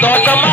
Thoughts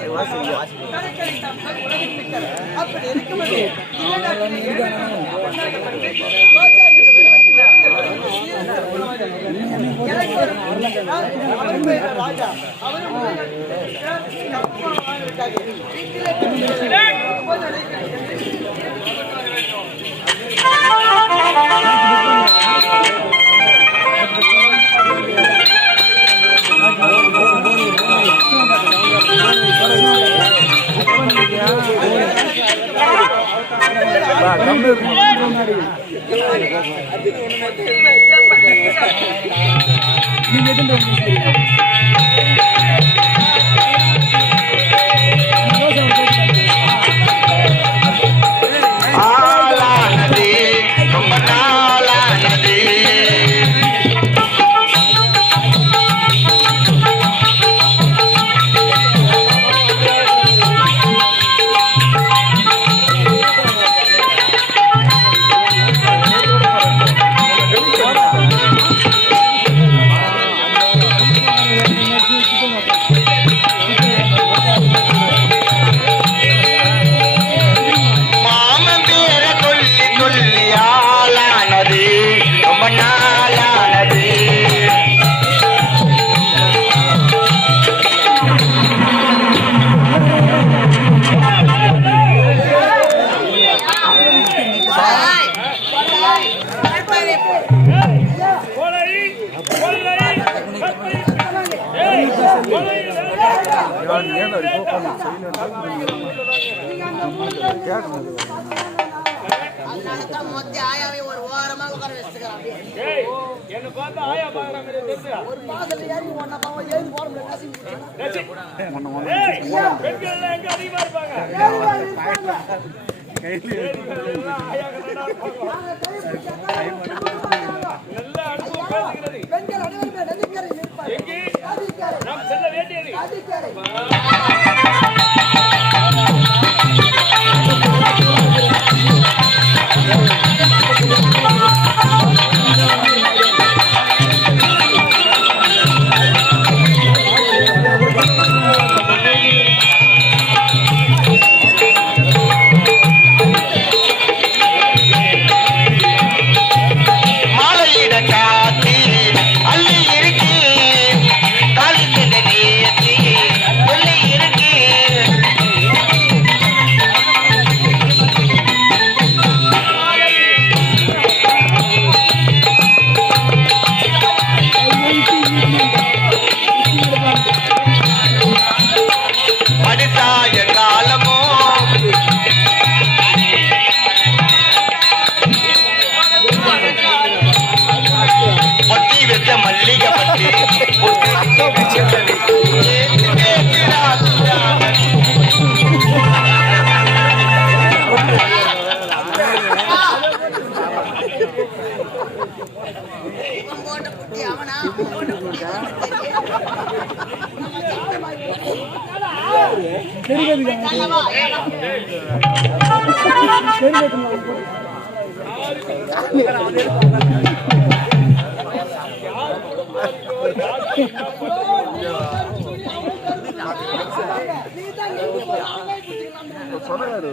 நான் அவர் பெயர் ராஜா என்ன பார்த்து ஆயா பாக்குறாங்க ஒரு பாதல ஏறி ஒன்ன பாவம் ஏறி போற முடியல நசி ஒன்ன ஒன்ன பெண்கள் எல்லாம் எங்க அதிகமா இருப்பாங்க கையில ஆயா கட்டடா பாக்குறாங்க எல்லா அனுபவம் பேசுகிறது பெண்கள் அனைவருமே நெஞ்சக்காரங்க இருப்பாங்க எங்கே சொல்றாரு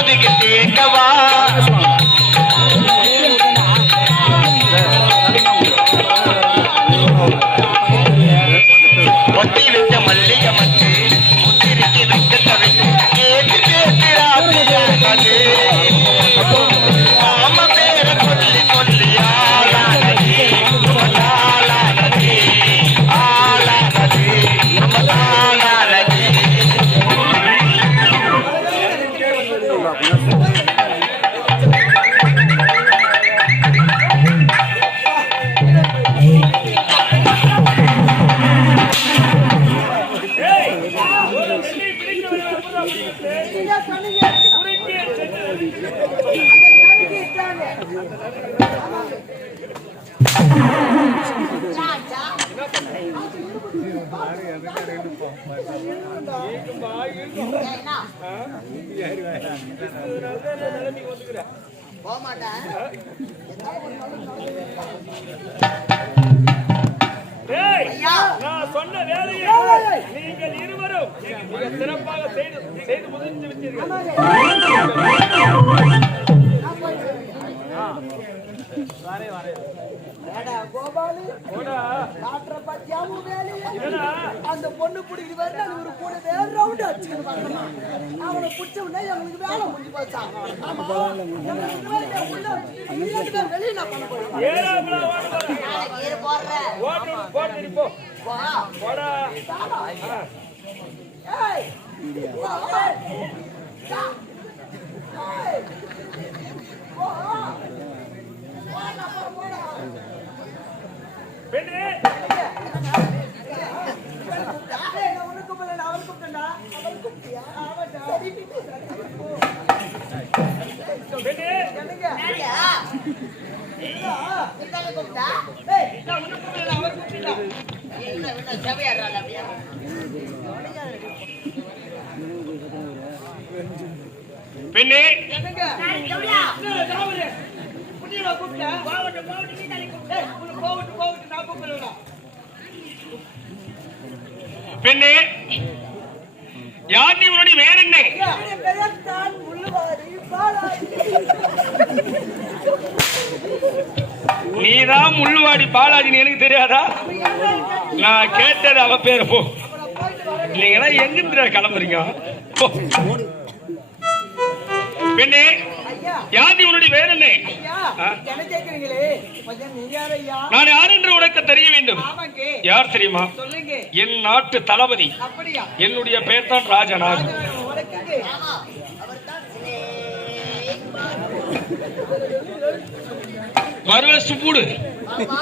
ఉదిగితే కవా சிறப்பாக செய்து செய்து முடிஞ்சு அந்த பொண்ணு பிடிக்கிற வரைக்கும் அது ஒரு கூட வேற ரவுண்ட் அடிச்சுக்கிட்டு பார்க்கணுமா அவனை பிடிச்ச உடனே எங்களுக்கு வேலை முடிஞ்சு போச்சா வெளியில பண்ண போறேன் போடா. போடா கூப்பிட்டா அவர் கூப்பிட்டா செவையாடுறாங்க அப்படியா. பெண்ணே பெண்ணே யார் நீ உடனே வேற என்ன நீதான் முள்ளுவாடி பாலாஜின்னு எனக்கு தெரியாதா? நான் கேட்டது அவ பேரு போ. அப்புறம் போயிட்டு வரேன் நீங்க கிளம்புறீங்க பெண்ணே. ஐயா. யார் உன்னுடைய வேறு என்ன நான் யார் என்று உனக்கு தெரிய வேண்டும். ஆமாங்க. யார் தெரியுமா? சொல்லுங்க. என் நாட்டு தளபதி. அப்படியா? என்னுடைய பெயர் தான் ராஜநாத். மறுவசு மூடு ஆமா,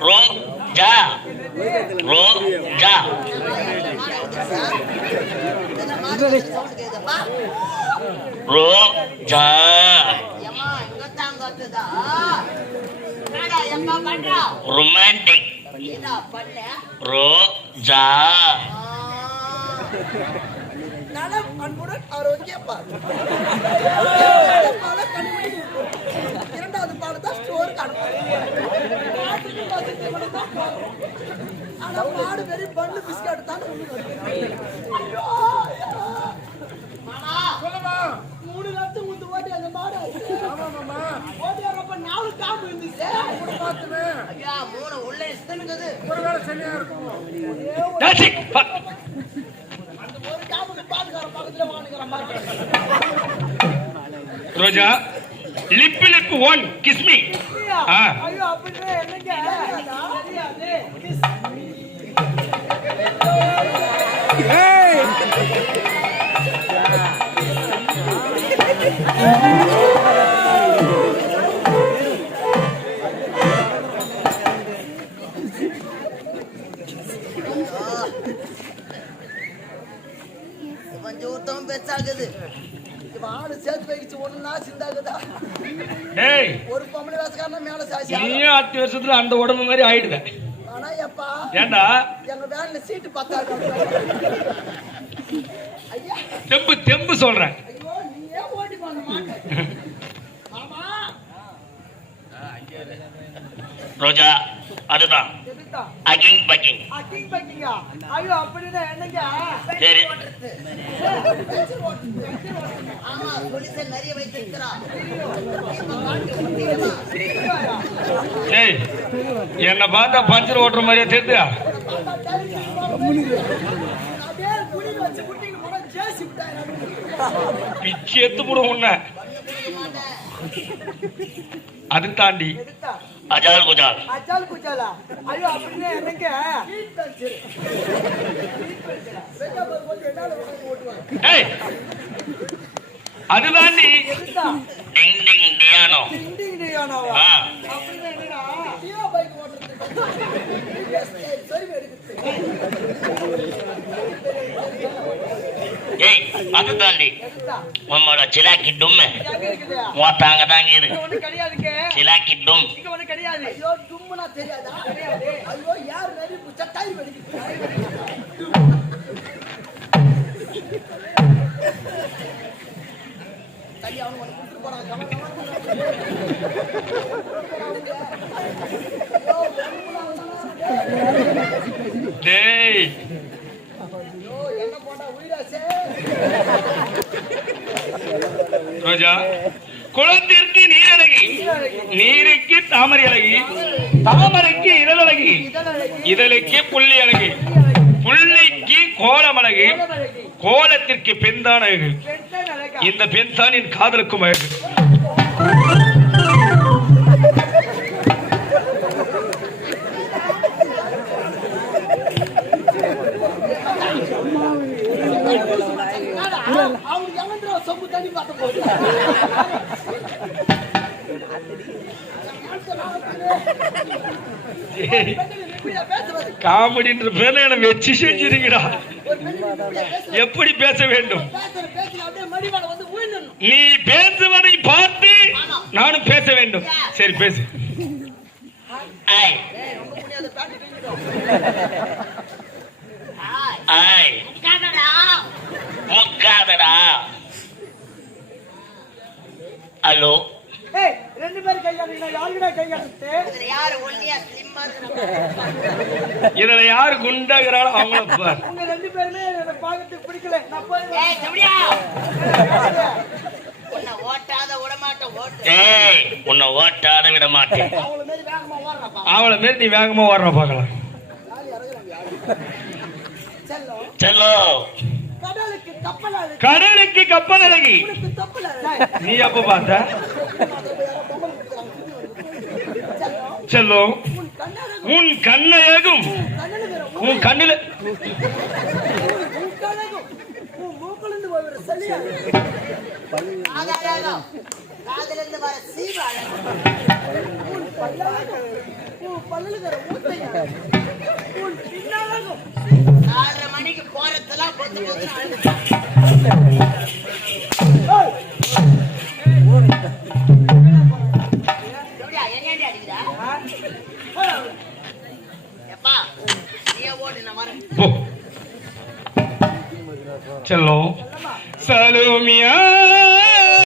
ரோஜா. ரோஜா. ரோஜா? ரொமான்டிக்? ரோஜா. ஆ. நலம் அன்புடன் ஆரோக்கியப்பார் இரண்டாவது பாடம் தான் ஸ்டோர் ஆனா மாடு வெறி பண்ணு பிஸ்கட் தான். மூணு லட்சம் ஊத்து ஓட்டி அந்த மாடு ஓட்டி வரப்ப நாலு காம்பு இருந்துச்சு. ஐயா, மூணு உள்ள இஸ்துனுக்குது. ஏச்சி, பா. அந்த ரோஜா lip lip one kiss me அப்படியா? ஆ. அத்து வருஷத்துல அந்த உடம்பு மாதிரி ஆயிடுவேன். ஏண்டா? தெம்பு தெம்பு சொல்றேன். ஐயோ நீ ஏன் ஓட்டி போன மாட்ட ஆமா ரோஜா அதுதான். அகிங் பகிங். அக்கிங் பக்கிங்கா ஐயோ அப்படின்னா என்னங்க சரி. ஆமா புலிசை நிறைய வைத்திருக்கிறா டேய் என்ன பார்த்தா பஞ்சர் ஓட்டுற மாதிரியே தெரியுது? அப்படியே பிச்சு எடுத்து போடும் உன்னை. அது தாண்டி அஜால் குஜால். அச்சால் குச்சாலா ஐயோ அப்படின்னா என்னங்க? டேய் அது தாண்டி டிங் டிங் டியானோ. இண்டிங் டியானோவா? ஆ. அப்படின்னா என்னடா? டியோ பைக் ஏய் அது தாண்டி எதுக்கா உம்மோட சிலாக்கி டும் எங்க இருக்குதா மோத்தாங்க தாங்க இரு. சிலாக்கி டும் தெரியாதா தெரியாது ஐயோ யார் நரி புச்சா டைம் வெடிக்குது தள்ளி அவங்க ஒண்ணு கொடுத்துட்டு போறான் டேய். என்ன போட்டா உயிராச்சே ரோஜா குளத்திற்கு நீரழகி நீருக்கு தாமரை அழகி தாமரைக்கு இதழழகி இதழுக்கு புள்ளி அழகி புள்ளிக்கு கோலம் அழகு கோலத்திற்கு பெண்தான் அழகு இந்த பெண் தான் என் காதலுக்கும் அழகு காமெடின்ற பேர்ல என்ன வச்சு செஞ்சிருக்கடா எப்படி பேச வேண்டும்? நீ பேசுவதை பார்த்து நானும் பேச வேண்டும். சரி பேசு. ஹலோ. ஏய் ரெண்டு பேரும் கையாடுங்க யாருக்கிட்ட கையாடுறது இதுல யாரு? ஒல்லியா slim-ஆ இருக்கிறாங்க? இதுல யாரு குண்டாகிறாளோ அவங்கள பார். உங்க ரெண்டு பேருமே என்ன பார்க்கறதுக்கு பிடிக்கல. நான் போய் ஏய். உன்னை ஓட்டாத விடமாட்டேன், ஓட்டு. ஏய் உன்னை ஓட்டாத விட மாட்டேன் அவள வேகமா ஓடுறப்பா அவளை மாரி நீ வேகமா ஓடுற பார்க்கலாம். செல்லம். செல்லோ கடலுக்கு கப்பல் அழகு நீ எப்ப பார்த்த? செல்லும் உன் கண்ணழகு உன் கண்ணழகும். கண்ணழகு உன் கண்ணில உன் ஊத்தையா உன் பின்னழகும். நாலரை மணிக்கு போறதெல்லாம்